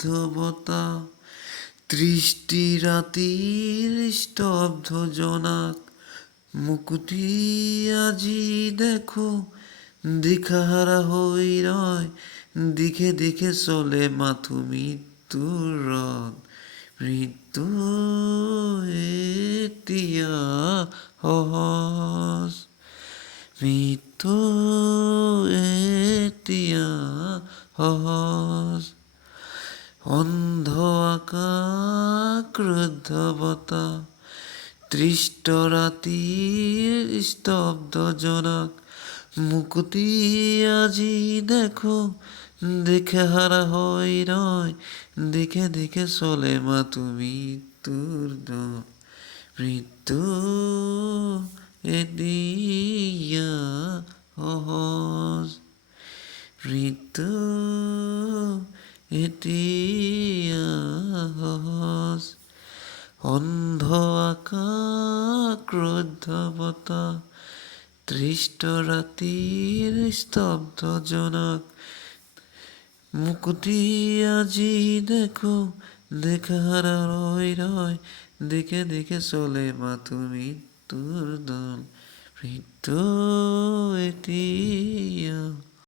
ক্রুদ্ধবতা দৃষ্টি রাতির স্তব্ধ জনাক মুকুটি আজি দেখো দিখাহারা হই রয় দিকে দিকে চলে মাথু মৃত্যুর রথ মৃত্যু এতিয়া সহজ মৃত্যু এতিয়া সহজ অন্ধ আকাশ ক্রুদ্ধ বতাহ তৃষ্ট রাতির স্তব্ধ জনাক মুকুতি আজি দেখো দেখে হারা হই রয় দিকে দিকে চলে মাথু মৃত্যুর দল মৃত্যু এতিয়া সহজ মৃত্যু এতিয়া সহজ অন্ধ আকাশ ক্রুদ্ধ বতাহ তৃষ্ট রাতির স্তব্ধ জনাক মুকুটি আজি দেখো দেখাহারা রয় রয় দিকে দিকে চলে মাথু মৃত্যুর দল মৃত্যু এতিয়া